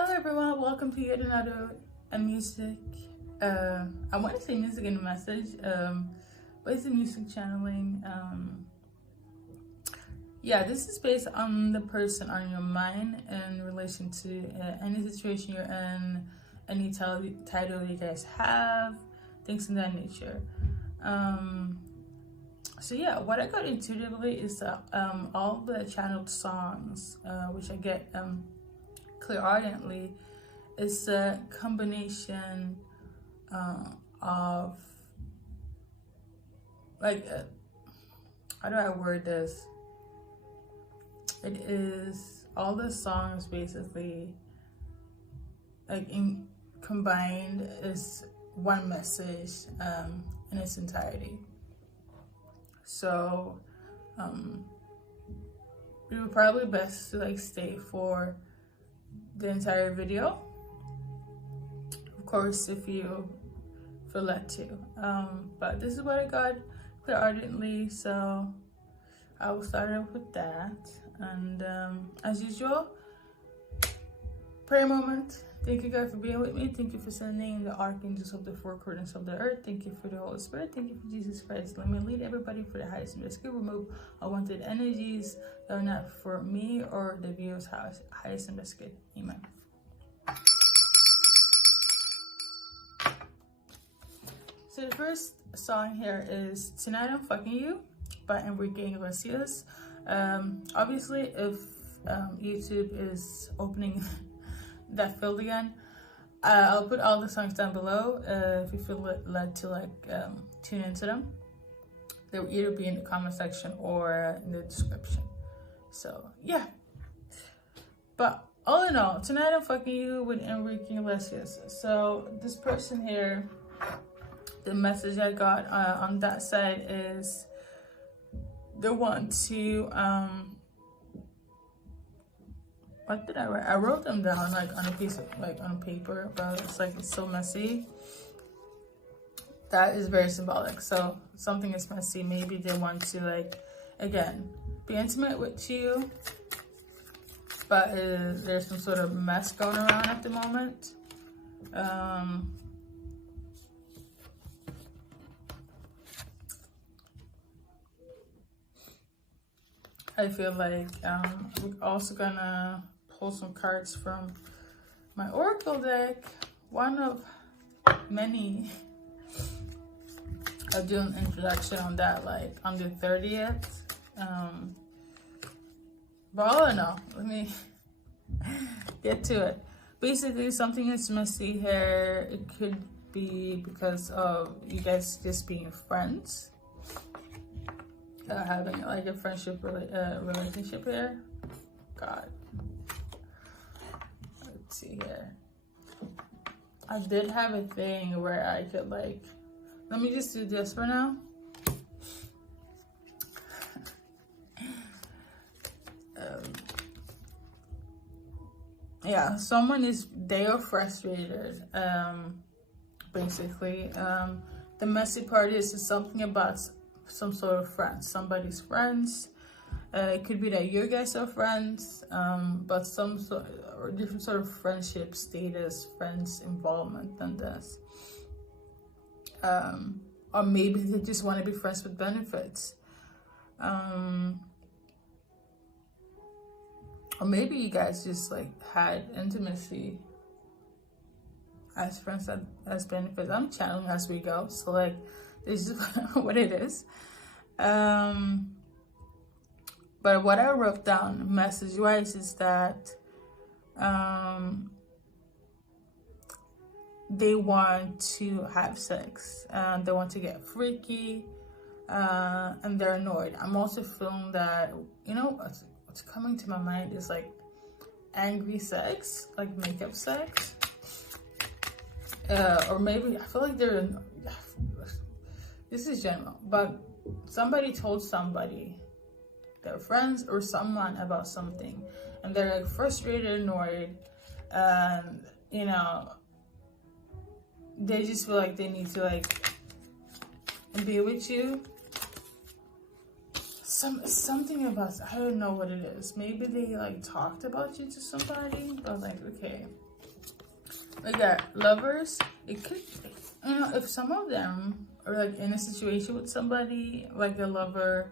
Hello everyone, welcome to yet another music. I want to say music in the message, but it's a music channeling. Yeah, this is based on the person on your mind in relation to any situation you're in, any title you guys have, things in that nature. So yeah, what I got intuitively is all the channeled songs, which I get clairaudiently, is a combination of like how do I word this? It is all the songs basically like combined is one message in its entirety. So it would probably best to like stay for the entire video, of course, if you feel led to. But this is what I got clairaudiently, so I will start off with that. And as usual, prayer moment. Thank you, God, for being with me. Thank you for sending the archangels of the four corners of the earth. Thank you for the Holy Spirit. Thank you for Jesus Christ. Let me lead everybody for the highest and best good. Remove unwanted energies that are not for me or the viewers' highest and best good. Amen. So the first song here is Tonight I'm Fck-ing You by Enrique Iglesias. Obviously, if YouTube is opening that field again, I'll put all the songs down below if you feel led to like tune into them. They will either be in the comment section or in the description. So yeah, but all in all, Tonight I'm Fck-ing You with Enrique Iglesias. So this person here, the message I got on that side is they want to what did I write? I wrote them down like on a piece of on paper, but it's so messy. That is very symbolic. So something is messy. Maybe they want to like again be intimate with you, but there's some sort of mess going around at the moment. I feel like we're also gonna pull some cards from my Oracle deck. One of many. I'll do an introduction on that like on the 30th. But all in all, let me get to it. Basically, something is messy here. It could be because of you guys just being friends. Having like a friendship relationship here. God. Let's see here. I did have a thing where I could like, let me just do this for now. Yeah, they are frustrated. Basically, the messy part is something about some sort of friends, somebody's friends. It could be that you guys are friends, but some sort or different sort of friendship status, friends involvement than this. Or maybe they just want to be friends with benefits. Or maybe you guys just like had intimacy as friends as benefits. I'm channeling as we go, so like this is what it is. But what I wrote down message wise is that they want to have sex, they want to get freaky, and they're annoyed. I'm also feeling that, you know, what's coming to my mind is like angry sex, like makeup sex, or maybe I feel like this is general, but somebody told somebody, their friends or someone, about something, and they're like frustrated, annoyed, and you know, they just feel like they need to like be with you. Something about, I don't know what it is. Maybe they like talked about you to somebody, but like, okay, like that lovers, it could, you know, if some of them are like in a situation with somebody, like a lover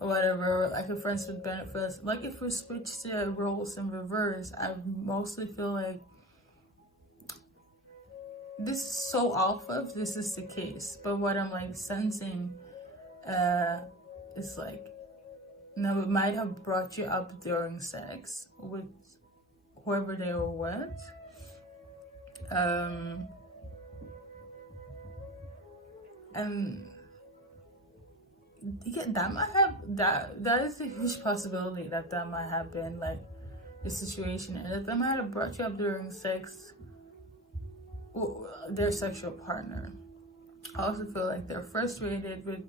or whatever, like a friends with benefits, like if we switch the roles in reverse, I mostly feel like this is so off if this is the case. But what I'm like sensing is like, now it might have brought you up during sex with whoever they were with. And yeah, that might have, that is a huge possibility that might have been like the situation, and that might have brought you up during sex with their sexual partner. I also feel like they're frustrated with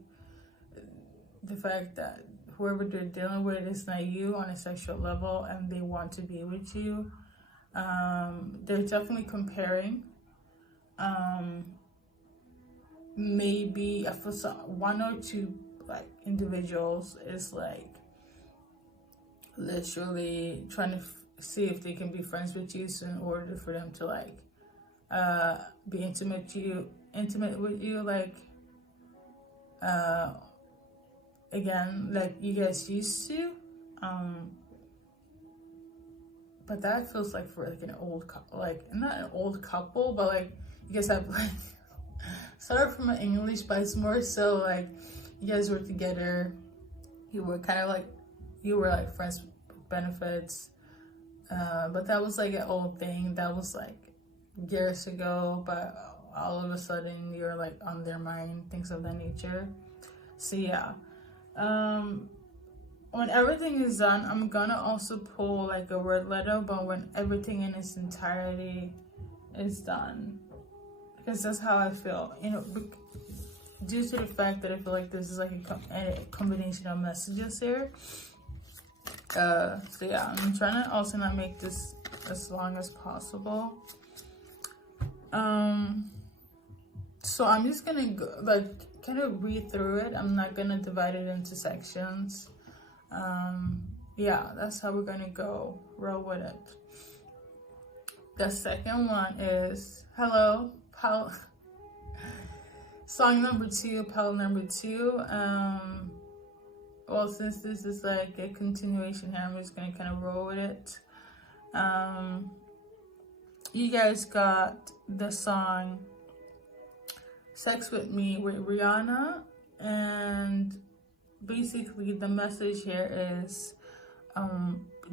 the fact that whoever they're dealing with is not you on a sexual level, and they want to be with you. They're definitely comparing. Maybe for one or two like individuals is like literally trying to see if they can be friends with you, so in order for them to like be intimate with you, like again, like you guys used to. But that feels like for like an old couple, like not an old couple, but like you guys have like, sorry for my English, but it's more so like you guys were together, you were kind of like, you were like friends with benefits, but that was like an old thing that was like years ago, but all of a sudden you're like on their mind, things of that nature. So yeah, when everything is done, I'm gonna also pull like a word letter, but when everything in its entirety is done, because that's how I feel, you know, due to the fact that I feel like this is like a combination of messages here. So yeah, I'm trying to also not make this as long as possible. So I'm just gonna go, like, kind of read through it. I'm not gonna divide it into sections. Yeah, that's how we're gonna go. Roll with it. The second one is Hello, Pal. Song number 2, Pal number 2. Well, since this is like a continuation here, I'm just gonna kind of roll with it. You guys got the song Sex With Me with Rihanna, and basically the message here is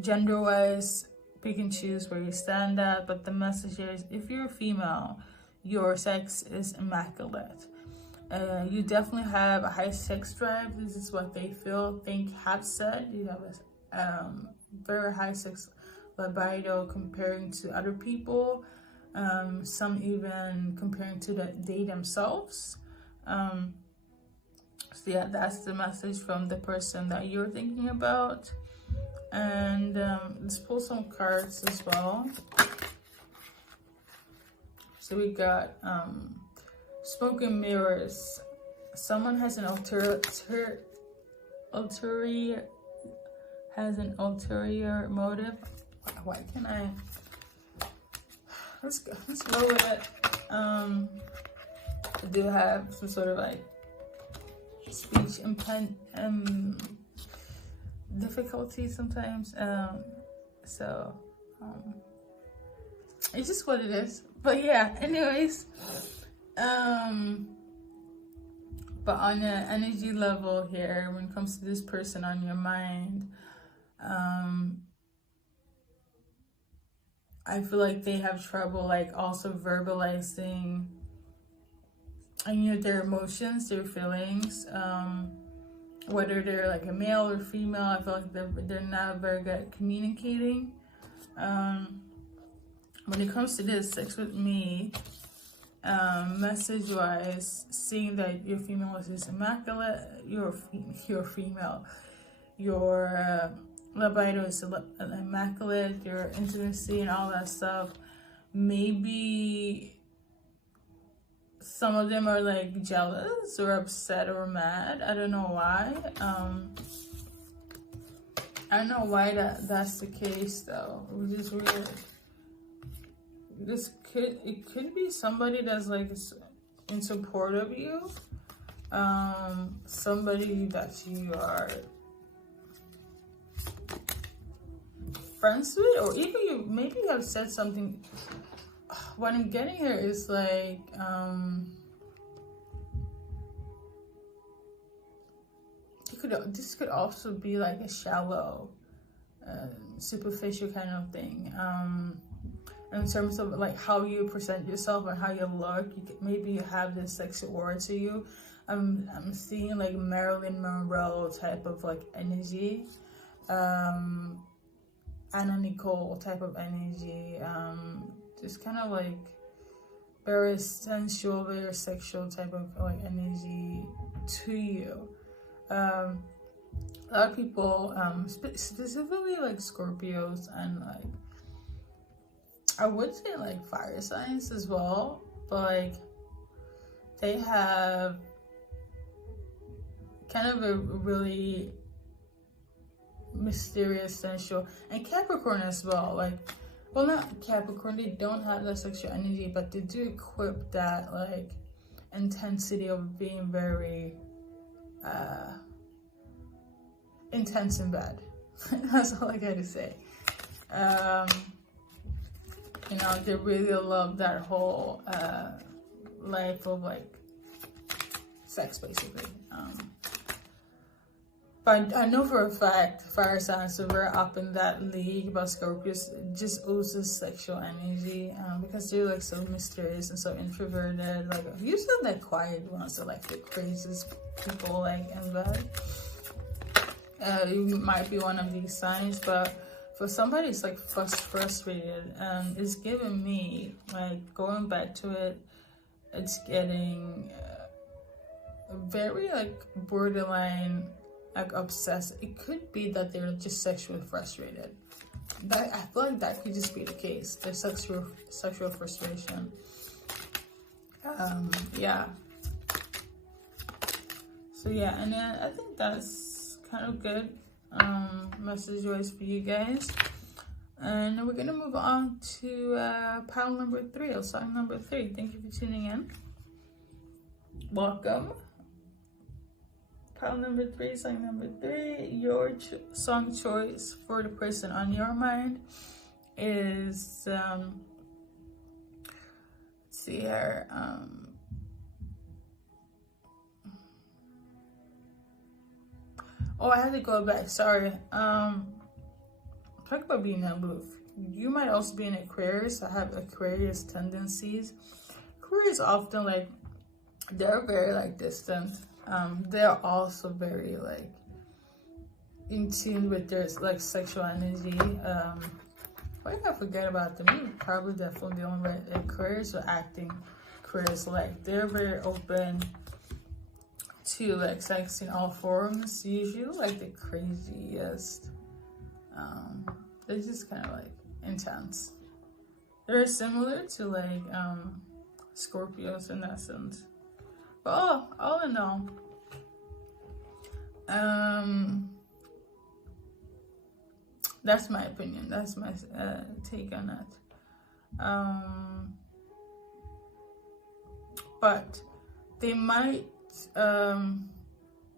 gender-wise, pick and choose where you stand at, but the message here is if you're a female, your sex is immaculate. You definitely have a high sex drive. This is what they have said. You have a very high sex libido comparing to other people. Some even comparing to they themselves. So yeah, that's the message from the person that you're thinking about. And let's pull some cards as well. So we got Smoke and Mirrors. Someone has an ulterior motive. Why can I? Let's go with it. I do have some sort of like speech difficulty sometimes. So it's just what it is. But yeah, anyways. But on an energy level here, when it comes to this person on your mind, I feel like they have trouble like also verbalizing, and you know, their emotions, their feelings, whether they're like a male or female. I feel like they're not very good at communicating. When it comes to this Sex With Me, message wise, seeing that your female is immaculate, you're female, your libido is immaculate, your intimacy and all that stuff. Maybe some of them are like jealous or upset or mad. I don't know why. I don't know why that's the case though, which is weird. it could be somebody that's like in support of you, somebody that you are friends with, or even you maybe you have said something. What I'm getting here is like this could also be like a shallow, superficial kind of thing. In terms of like how you present yourself and how you look, maybe you have this sexual aura to you. I'm seeing like Marilyn Monroe type of like energy, Anna Nicole type of energy, just kind of like very sensual, very sexual type of like energy to you. A lot of people, specifically like Scorpios and like, I would say like fire signs as well, but like they have kind of a really mysterious, sensual, and Capricorn as well. Like, well, not Capricorn, they don't have that sexual energy, but they do equip that like intensity of being very intense in bed. That's all I gotta say. You know, they really love that whole life of like sex, basically. But I know for a fact fire signs are very up in that league, but Scorpios just oozes sexual energy, because they're like so mysterious and so introverted. Like usually the quiet ones are like the craziest people like in bed. You might be one of these signs, but for somebody it's like frustrated, it's giving me like, going back to it, it's getting very like borderline like obsessed. It could be that they're just sexually frustrated. That, I feel like that could just be the case. The sexual frustration. Yeah. So yeah, and then I think that's kind of good message wise for you guys. And we're gonna move on to pile number 3, or song number 3. Thank you for tuning in. Welcome. Pile number 3, song number 3. Your song choice for the person on your mind is let's see here. Oh, I had to go back. Sorry. Talk about being aloof. You might also be an Aquarius. I have Aquarius tendencies. Aquarius often like, they're very like distant. They're also very like in tune with their like sexual energy. Why did I forget about them? You probably definitely dealing with Aquarius or acting Aquarius. Like they're very open to like sex in all forms, usually like the craziest. They're just kind of like intense. They're similar to like Scorpios in that sense. But all in all, that's my opinion. That's my take on it. But they might,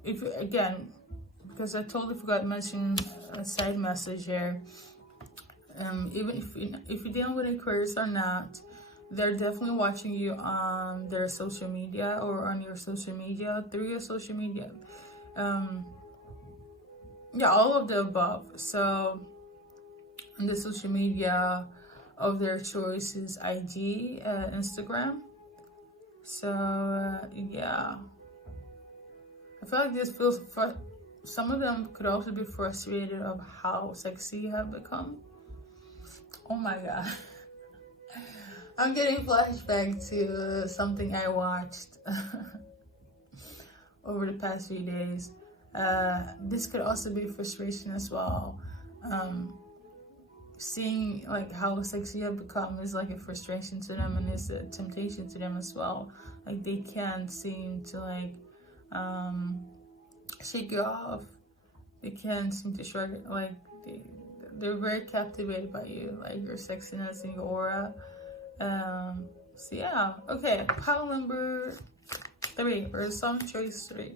if again, because I totally forgot to mention a side message here. Even if you're dealing with Aquarius or not, they're definitely watching you on their social media, or on your social media, through your social media. Yeah, all of the above. So on the social media of their choices, IG, Instagram. So yeah, I feel like this feels some of them could also be frustrated of how sexy you have become. Oh my god. I'm getting flashback to something I watched over the past few days. This could also be frustration as well. Seeing like how sexy you have become is like a frustration to them, and it's a temptation to them as well. Like they can't seem to like shake you off. They can't seem to shrug it. Like they're very captivated by you, like your sexiness and your aura. So yeah, okay, pile number 3, or song choice 3.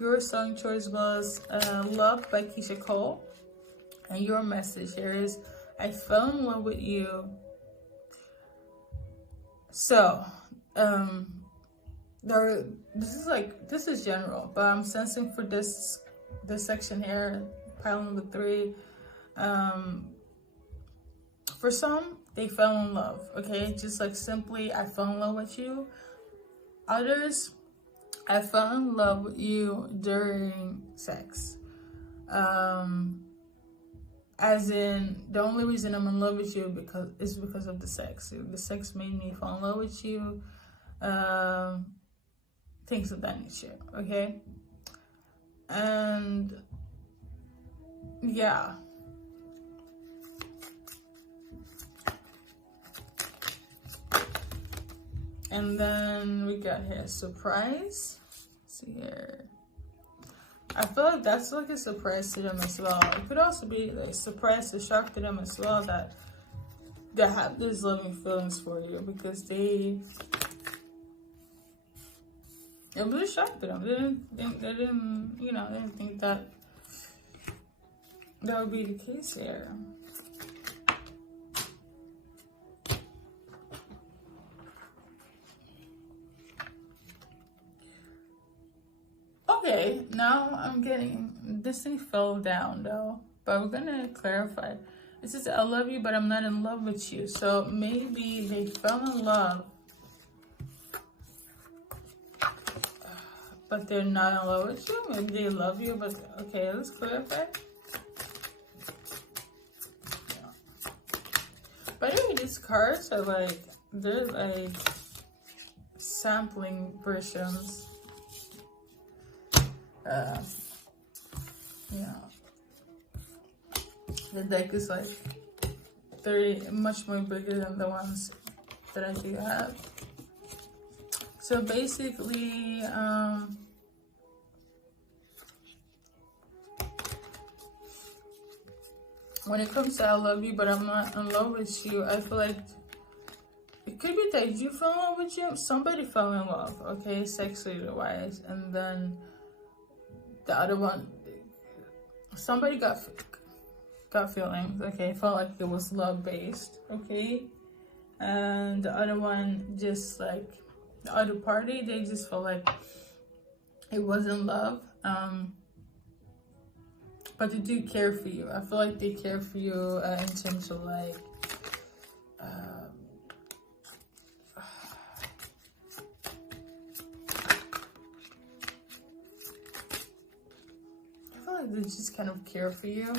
Your song choice was Love by Keisha Cole. And your message here is, I fell in love with you. So, this is general, but I'm sensing for this section here, pile number 3, for some, they fell in love, okay? Just like simply, I fell in love with you. Others, I fell in love with you during sex. As in, the only reason I'm in love with you is because of the sex. The sex made me fall in love with you. Things of that nature, okay? And yeah. And then we got here, surprise. Let's see here. I feel like that's like a surprise to them as well. It could also be like surprise to shock to them as well that they have these loving feelings for you, because it was a shock to them. They didn't think that would be the case here. Okay, now I'm getting, this thing fell down though, but we're gonna clarify. It says, I love you, but I'm not in love with you. So maybe they fell in love, but they're not in love with you. Maybe they love you, but okay, let's clarify. Yeah. By the way, these cards are like, they're like sampling versions. Yeah, the deck is like much more bigger than the ones that I do have. So basically, when it comes to I love you, but I'm not in love with you, I feel like it could be that you fell in love with you. Somebody fell in love, okay, sexually wise, and then the other one, somebody got feelings, okay, felt like it was love based, okay, and the other one, just like the other party, they just felt like it wasn't love, but they do care for you. I feel like they care for you in terms of like they just kind of care for you.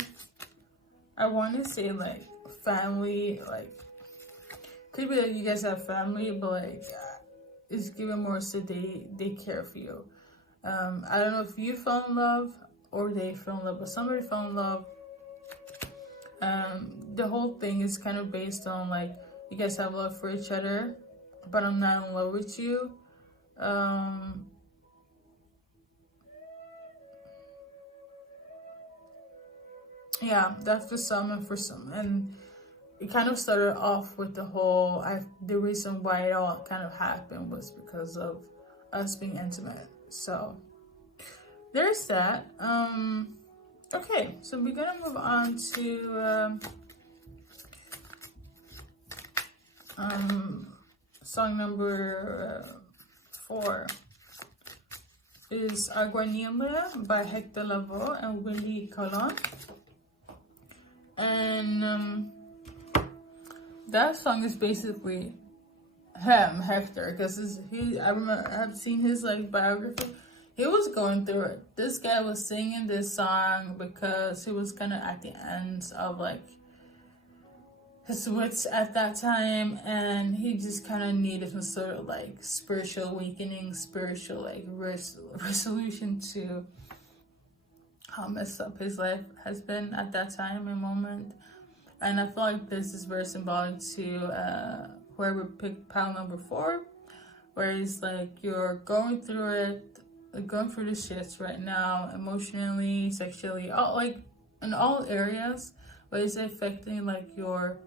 I want to say like family, like could be that you guys have family, but like it's given more so they care for you. I don't know if you fell in love or they fell in love, but somebody fell in love. The whole thing is kind of based on like you guys have love for each other, but I'm not in love with you. Yeah, that's for some and for some. And it kind of started off with the reason why it all kind of happened was because of us being intimate. So there's that. Okay, so we're gonna move on to song number 4 is Aguanile by Hector Lavoe and Willie Colon. And that song is basically Hector, because I've seen his like biography. He was going through it. This guy was singing this song because he was kind of at the end of like his wits at that time, and he just kind of needed some sort of like spiritual awakening, spiritual like resolution to how messed up his life has been at that time and moment. And I feel like this is very symbolic to whoever picked pile number 4, where it's like you're going through it, like going through the shits right now, emotionally, sexually, all like in all areas, but it's affecting like your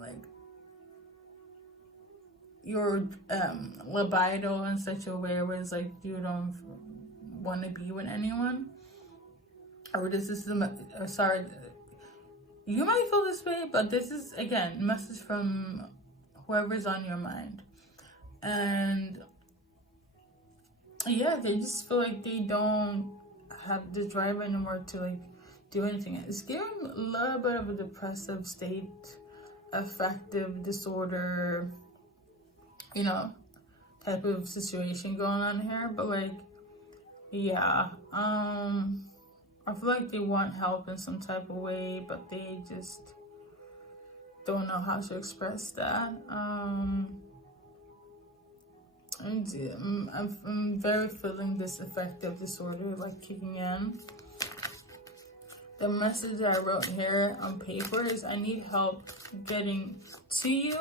like your libido in such a way where it's like you don't want to be with anyone, or this is sorry, you might feel this way, but this is again a message from whoever's on your mind. And yeah, they just feel like they don't have the drive anymore to like do anything. It's giving a little bit of a depressive state, affective disorder, you know, type of situation going on here. But like, yeah, I feel like they want help in some type of way, but they just don't know how to express that. And I'm very feeling this affective disorder like kicking in. The message I wrote here on paper is, I need help getting to you.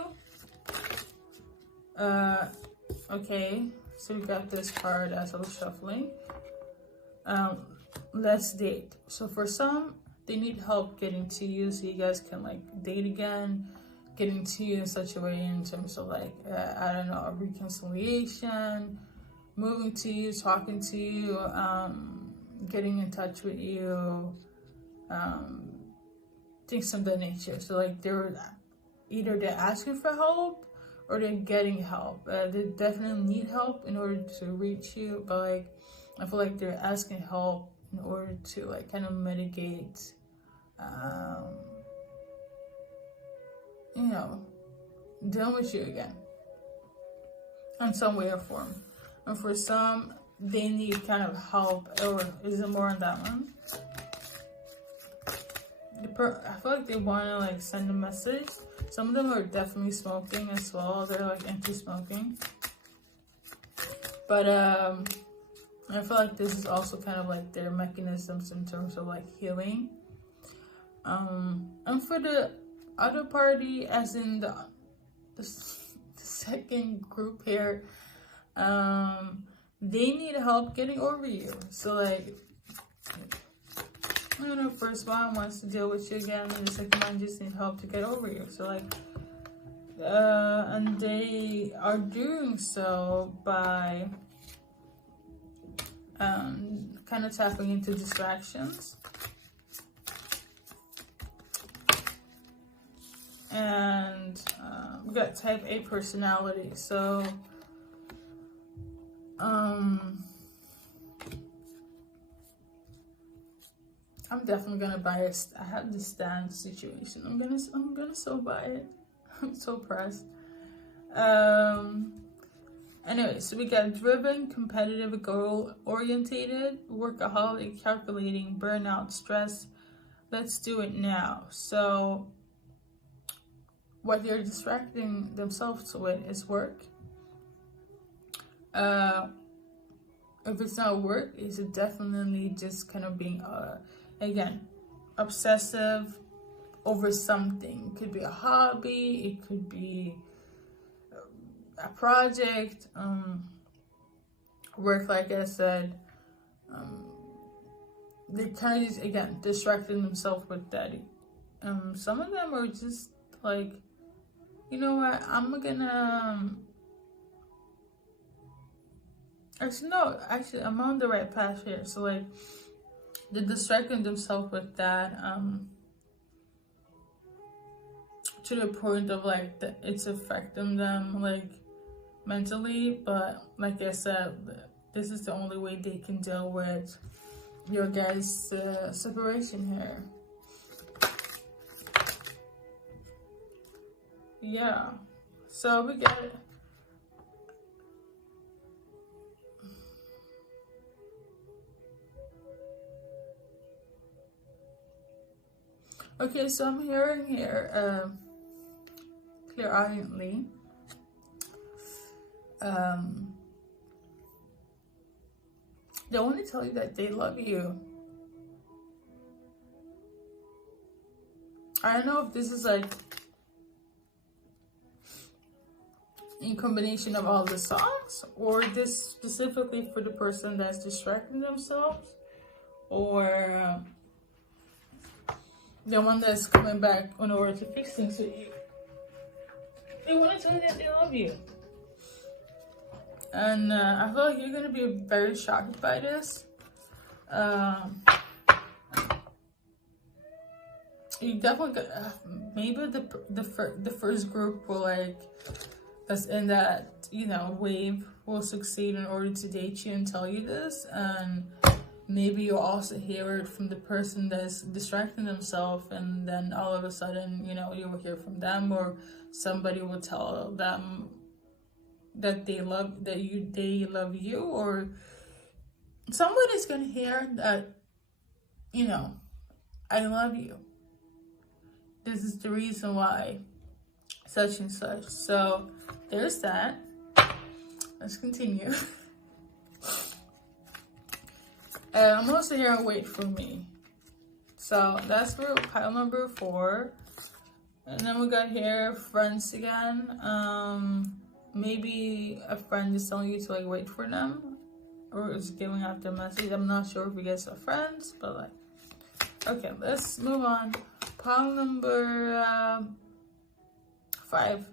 Okay, so we got this card as I was shuffling. Let's date. So for some, they need help getting to you so you guys can like date again, getting to you in such a way in terms of like, I don't know, a reconciliation, moving to you, talking to you, getting in touch with you, things of that nature. So like they're asking for help or they're getting help. They definitely need help in order to reach you, but like I feel like they're asking help in order to like kind of mitigate, you know, dealing with you again in some way or form. And for some, they need kind of help, or is it more on that one? I feel like they want to like send a message. Some of them are definitely smoking as well. They're like anti-smoking. But I feel like this is also kind of like their mechanisms in terms of like healing. And for the other party, as in the second group here, they need help getting over you. So like, you know, first one wants to deal with you again, and the second one just needs help to get over you. So like, and they are doing so by kind of tapping into distractions. And we got type A personality. So I'm definitely gonna buy it. I have the stand situation. I'm gonna so buy it. I'm so pressed. Anyway, so we got driven, competitive, goal-orientated, workaholic, calculating, burnout, stress. Let's do it now. So what they're distracting themselves with is work. If it's not work, it's definitely just kind of being again, obsessive over something. It could be a hobby, it could be a project, work, like I said. They kind of just, again, distracting themselves with that. Some of them are just like, you know what, I'm gonna, actually, I'm on the right path here. So like, they're distracting themselves with that, to the point of like that it's affecting them like mentally. But like I said, this is the only way they can deal with your guys' separation here. Yeah, so we got it. Okay, so I'm hearing here, clairaudiently, they want to tell you that they love you. I don't know if this is like in combination of all the songs, or this specifically for the person that's distracting themselves, or the one that's coming back in order to fix things with you. They want to tell you that they love you. And I feel like you're gonna be very shocked by this. You definitely got, maybe the first group will like that's in that, you know, wave will succeed in order to date you and tell you this, and maybe you'll also hear it from the person that's distracting themselves, and then all of a sudden, you know, you will hear from them, or somebody will tell them that they love you, or somebody's gonna hear that, you know, I love you. This is the reason why such and such. So there's that. Let's continue. And I'm also hearing wait for me. So that's for pile number 4. And then we got here friends again. Maybe a friend is telling you to like wait for them, or is giving out their message. I'm not sure if you guys are friends, but like, okay, let's move on. Pile number 5.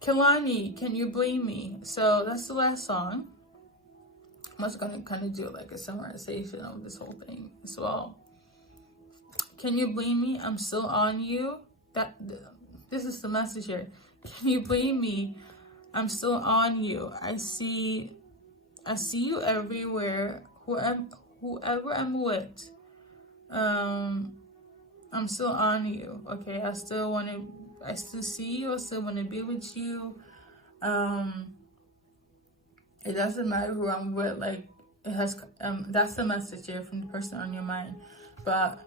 Kalani, Can You Blame Me? So that's the last song. I'm just gonna kind of do like a summarization of this whole thing as well. Can you blame me? I'm still on you. This is the message here. Can you blame me? I'm still on you. I see you everywhere. Whoever I'm with. I'm still on you. Okay, I still see you. I still want to be with you. It doesn't matter who I'm with. Like, it has that's the message here from the person on your mind. But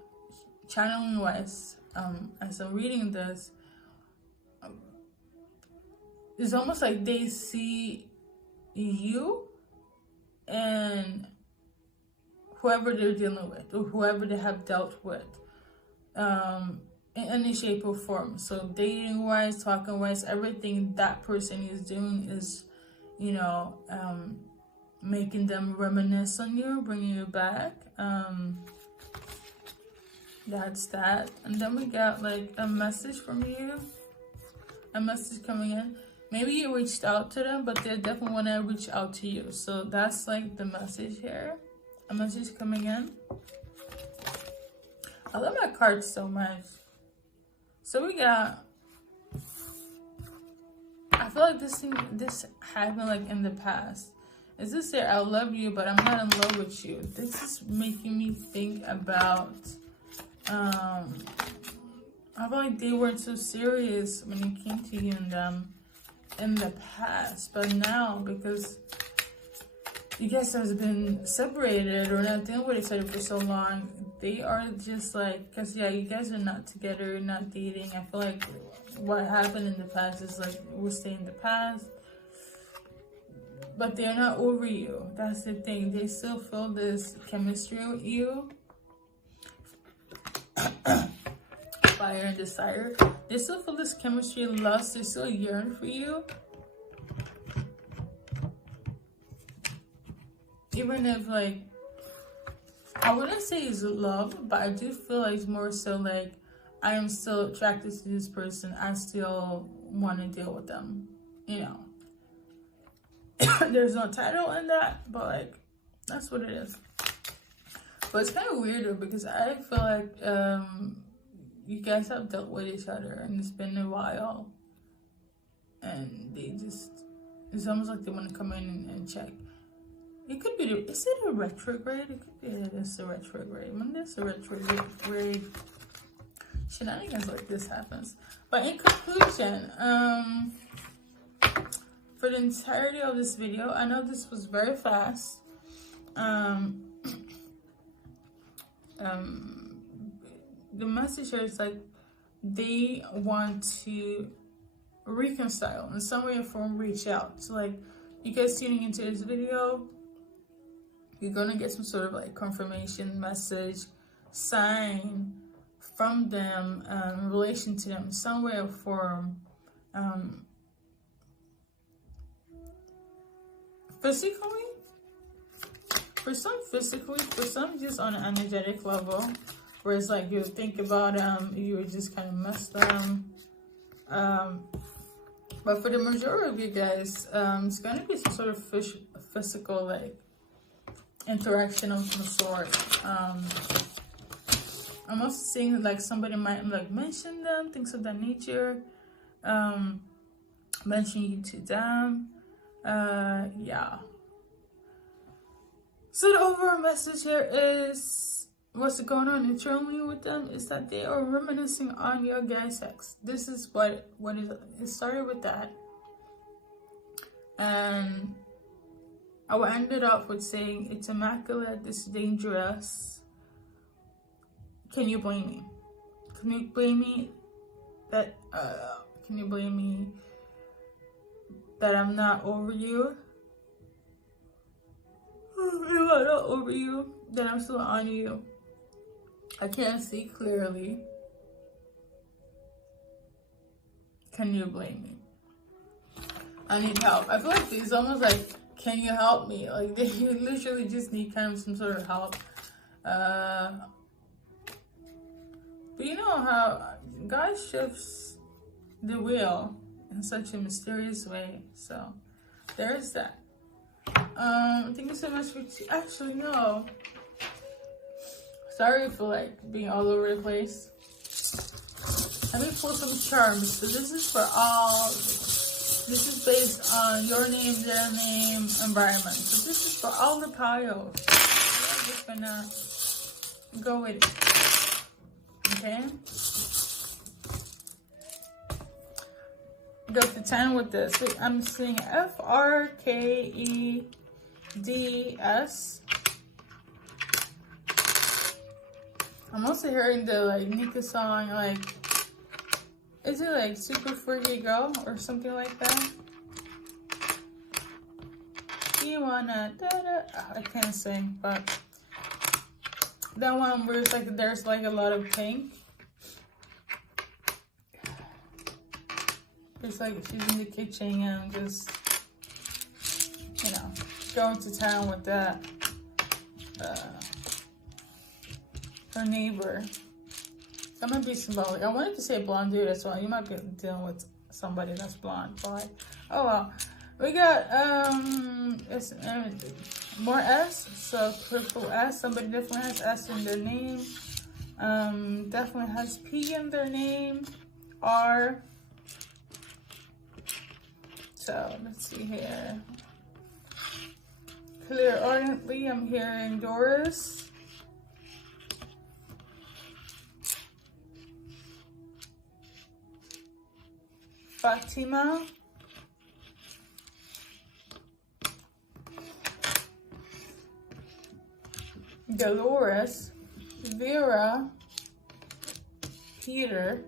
channeling wise, as I'm reading this, it's almost like they see you and whoever they're dealing with, or whoever they have dealt with, in any shape or form. So dating wise, talking wise, everything that person is doing is, you know, making them reminisce on you, bringing you back. That's that. And then we got like a message from you, a message coming in. Maybe you reached out to them, but they definitely want to reach out to you. So that's like the message here, a message coming in. I love my cards so much. So we got, I feel like this happened like in the past. Is this there? I love you, but I'm not in love with you. This is making me think about, I feel like they weren't so serious when it came to you and them in the past, but now, because you guys have been separated or not dealing with each other for so long, they are just like, because yeah, you guys are not together, not dating. I feel like what happened in the past is like, will stay in the past, but they're not over you. That's the thing. They still feel this chemistry with you. Fire and desire. They still feel this chemistry and lust. They still yearn for you. Even if like, I wouldn't say it's love, but I do feel like it's more so like, I am still attracted to this person. I still want to deal with them, you know. There's no title in that, but like, that's what it is. But it's kind of weirder because I feel like you guys have dealt with each other and it's been a while, and they just, it's almost like they want to come in and check. It could be, is it a retrograde? It could be that it's a retrograde. When there's a retrograde, shenanigans like this happens. But in conclusion, for the entirety of this video, I know this was very fast. The message here is like, they want to reconcile in some way or form, reach out. So like, you guys tuning into this video, you're gonna get some sort of like confirmation message, sign from them, in relation to them in some way or form. Physically, for some physically, for some just on an energetic level, where it's like you think about them, you would just kind of miss them. But for the majority of you guys, it's going to be some sort of physical, like, interaction of some sort. I'm also seeing, like, somebody might, like, mention them, things of that nature. Mention you to them. Yeah. So the overall message here is, what's going on internally with them is that they are reminiscing on your guys' ex. This is what it started with that. And I will end it off with saying, it's immaculate, it's dangerous. Can you blame me? Can you blame me that, can you blame me that I'm not over you? If I'm not over you, then I'm still on you. I can't see clearly. Can you blame me? I need help. I feel like it's almost like, can you help me? Like, they literally just need kind of some sort of help. But you know how God shifts the wheel in such a mysterious way. So there's that. Thank you so much for actually no. Sorry for like being all over the place. Let me pull some charms. So this is for all. This is based on your name, their name, environment. So this is for all the piles. We're just gonna go with it. Okay. Go to 10 with this. So I'm seeing F-R-K-E-D-S. I'm also hearing the like Nika song, like, is it like Super Freaky Girl or something like that? You wanna I can't sing, but that one where it's like there's like a lot of pink. It's like she's in the kitchen and just, you know, going to town with that. Her neighbor. That might be symbolic. I wanted to say blonde dude as well. You might be dealing with somebody that's blonde, but oh well. We got more S, so purple S. Somebody definitely has S in their name. Definitely has P in their name. R. So let's see here. Clairaudiently, I'm hearing Doris. Fatima. Dolores. Vera. Peter.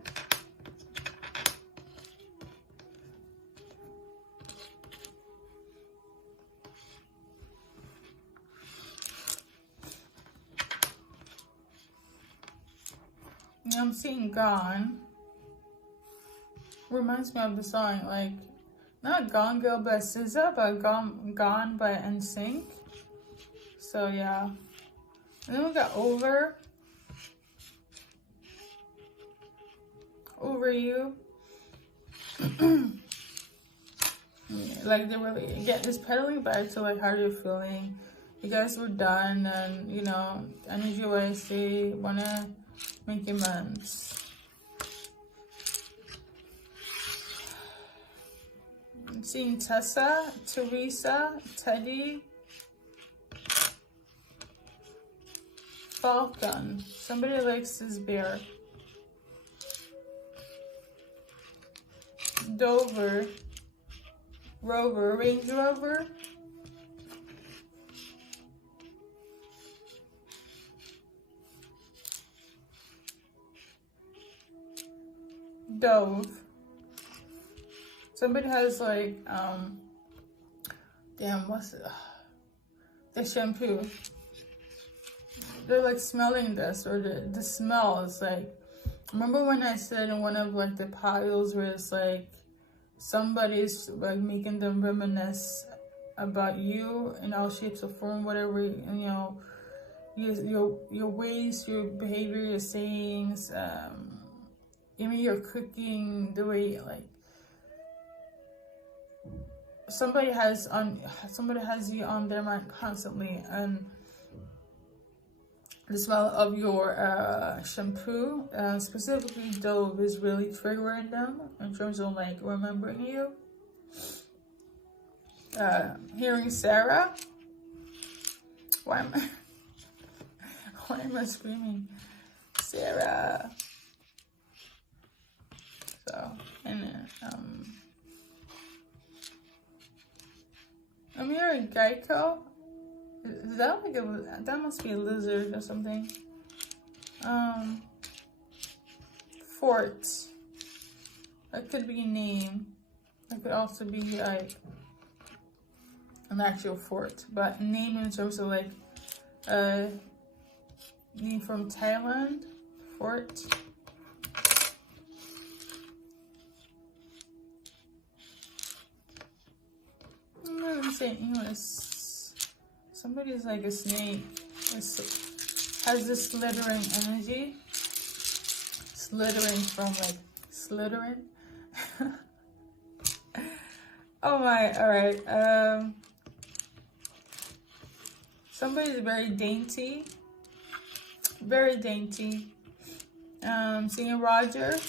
I'm seeing Gone. Reminds me of the song, like, not Gone Girl by SZA, but Gone by NSYNC. So yeah. And then we got Over. Over You. Like, they really get this pedaling back to like how you're feeling. You guys were done, and you know, energy wise, they wanna make amends. I'm seeing Tessa, Teresa, Teddy, Falcon. Somebody likes this bear. Dover, Rover, Range Rover. Dove. Somebody has like, damn, what's it? The shampoo. They're like smelling this, or the smell is like, remember when I said in one of like the piles where it's like, somebody's like making them reminisce about you in all shapes or form, whatever, you know, your ways, your behavior, your sayings, even your cooking, the way, like, somebody has you on their mind constantly, and the smell of your shampoo, specifically Dove, is really triggering them in terms of like remembering you. Hearing Sarah. Why am I screaming? Sarah. So, and I'm hearing Geico. Is that like that must be a lizard or something? Fort. That could be a name. That could also be like an actual fort, but name in terms of like name from Thailand. Fort. I'm not gonna say English. Somebody's like a snake. Has this slithering energy. Slithering from like slithering. Oh my, alright. Somebody's very dainty. Very dainty. Seeing Roger.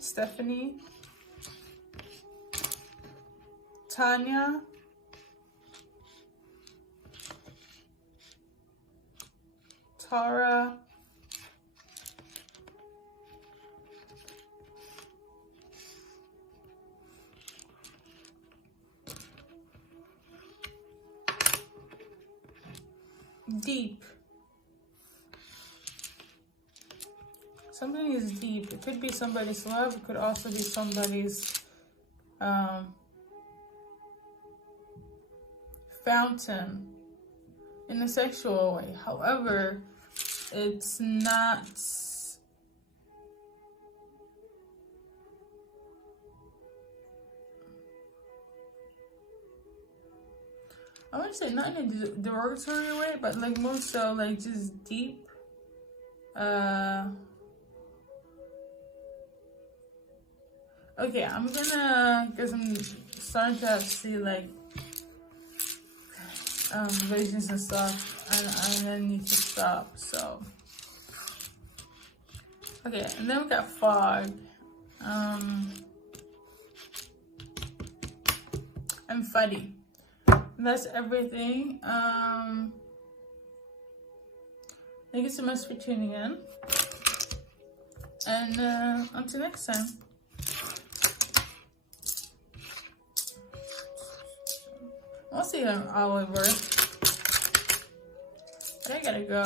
Stephanie. Tanya. Tara. Deep. Something is deep. It could be somebody's love. It could also be somebody's fountain in a sexual way. However, it's not. I wouldn't say not in a derogatory way, but like more so like just deep. Okay, I'm gonna, because I'm starting to see like visions and stuff, and I'm gonna need to stop. So okay, and then we got fog. I'm funny. That's everything. Thank you so much for tuning in, and until next time. I'll see you, Oliver. I gotta go.